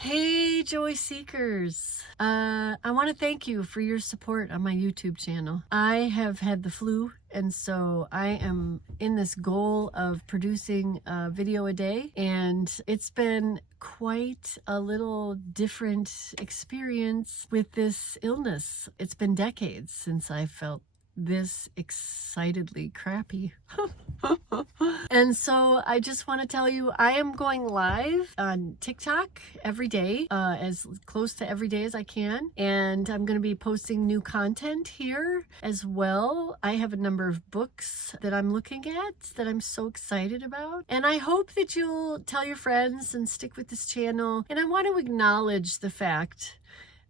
Hey, Joy Seekers. I want to thank you for your support on my YouTube channel. I have had the flu, and so I am in this goal of producing a video a day, and it's been quite a little different experience with this illness. It's been decades since I felt this excitedly crappy. And so I just want to tell you, I am going live on TikTok every day, as close to every day as I can. And I'm going to be posting new content here as well. I have a number of books that I'm looking at that I'm so excited about. And I hope that you'll tell your friends and stick with this channel. And I want to acknowledge the fact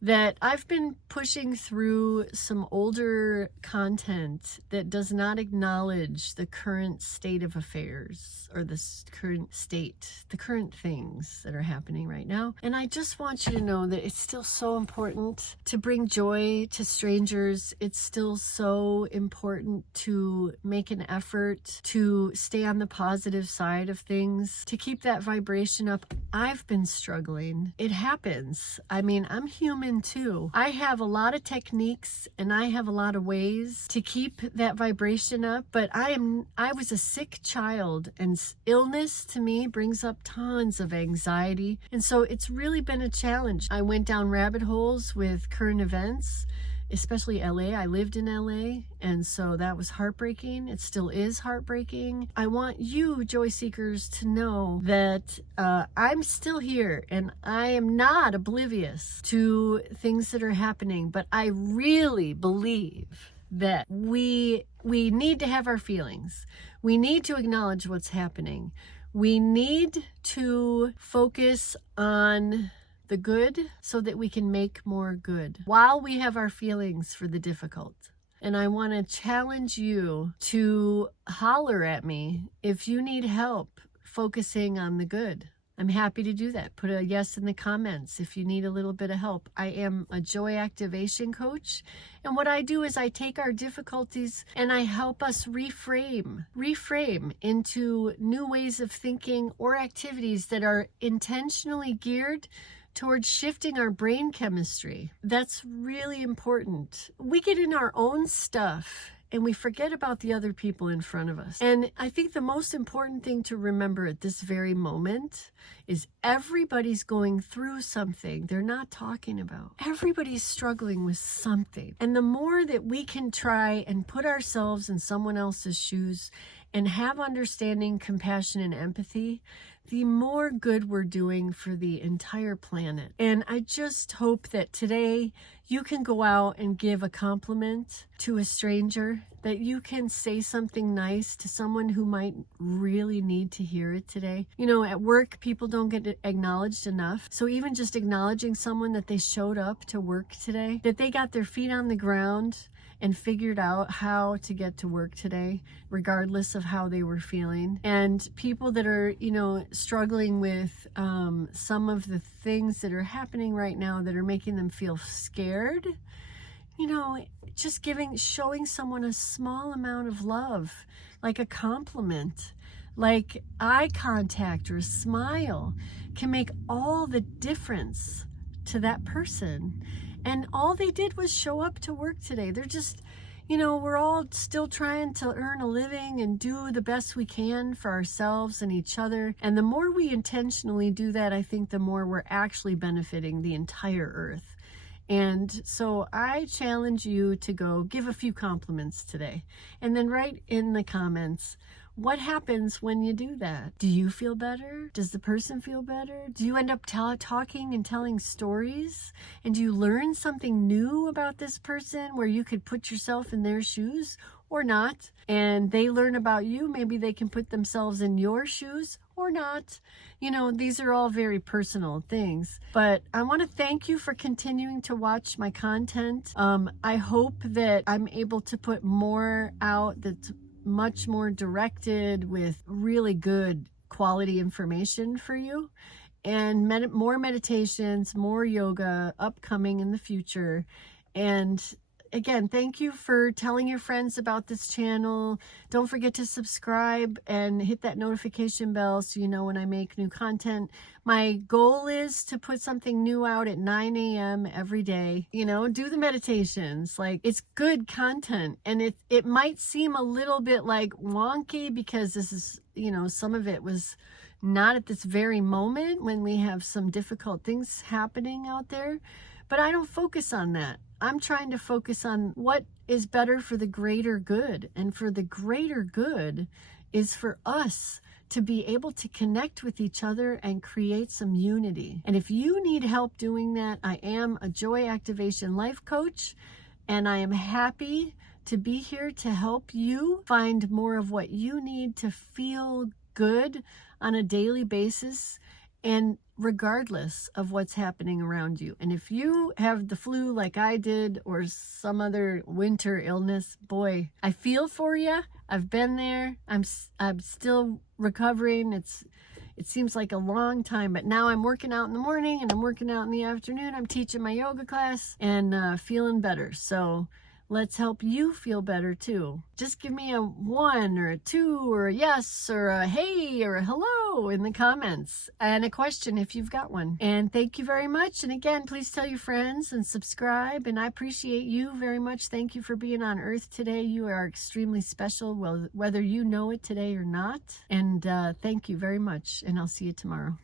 that I've been pushing through some older content that does not acknowledge the current state of affairs or the current state, the current things that are happening right now. And I just want you to know that it's still so important to bring joy to strangers. It's still so important to make an effort to stay on the positive side of things, to keep that vibration up. I've been struggling. It happens. I mean, I'm human too. I have a lot of techniques and I have a lot of ways to keep that vibration up, but I was a sick child, and illness to me brings up tons of anxiety. And so it's really been a challenge. I went down rabbit holes with current events, especially LA. I lived in LA, and so that was heartbreaking. It still is heartbreaking. I want you, Joy Seekers, to know that I'm still here and I am not oblivious to things that are happening, but I really believe that we need to have our feelings. We need to acknowledge what's happening. We need to focus on the good so that we can make more good while we have our feelings for the difficult. And I want to challenge you to holler at me if you need help focusing on the good. I'm happy to do that. Put a yes in the comments if you need a little bit of help. I am a joy activation coach. And what I do is I take our difficulties and I help us reframe into new ways of thinking or activities that are intentionally geared towards shifting our brain chemistry. That's really important. We get in our own stuff and we forget about the other people in front of us. And I think the most important thing to remember at this very moment is everybody's going through something they're not talking about. Everybody's struggling with something. And the more that we can try and put ourselves in someone else's shoes and have understanding, compassion, and empathy, the more good we're doing for the entire planet. And I just hope that today you can go out and give a compliment to a stranger, that you can say something nice to someone who might really need to hear it today. You know, at work, people don't get acknowledged enough. So even just acknowledging someone that they showed up to work today, that they got their feet on the ground and figured out how to get to work today, regardless of how they were feeling. And people that are, you know, struggling with some of the things that are happening right now that are making them feel scared, you know, just showing someone a small amount of love, like a compliment, like eye contact or a smile, can make all the difference to that person. And all they did was show up to work today. They're just, you know, we're all still trying to earn a living and do the best we can for ourselves and each other. And the more we intentionally do that, I think the more we're actually benefiting the entire earth. And so I challenge you to go give a few compliments today. And then write in the comments, what happens when you do that? Do you feel better? Does the person feel better? Do you end up talking and telling stories? And do you learn something new about this person where you could put yourself in their shoes or not? And they learn about you. Maybe they can put themselves in your shoes or not. You know, these are all very personal things. But I want to thank you for continuing to watch my content. I hope that I'm able to put more out that's much more directed with really good quality information for you, and more meditations, more yoga upcoming in the future. And again, thank you for telling your friends about this channel. Don't forget to subscribe and hit that notification bell so you know when I make new content. My goal is to put something new out at 9 a.m. every day. You know, do the meditations. Like, it's good content, and it might seem a little bit like wonky because this is, you know, some of it was not at this very moment when we have some difficult things happening out there. But I don't focus on that. I'm trying to focus on what is better for the greater good. And for the greater good is for us to be able to connect with each other and create some unity. And if you need help doing that, I am a Joy Activation Life Coach, and I am happy to be here to help you find more of what you need to feel good on a daily basis, and regardless of what's happening around you. And if you have the flu like I did, or some other winter illness, boy, I feel for you. I've been there. I'm still recovering. It seems like a long time, but now I'm working out in the morning and I'm working out in the afternoon. I'm teaching my yoga class and feeling better. So let's help you feel better too. Just give me a 1 or a 2 or a yes or a hey or a hello in the comments, and a question if you've got one. And thank you very much. And again, please tell your friends and subscribe. And I appreciate you very much. Thank you for being on Earth today. You are extremely special, whether you know it today or not. And thank you very much. And I'll see you tomorrow.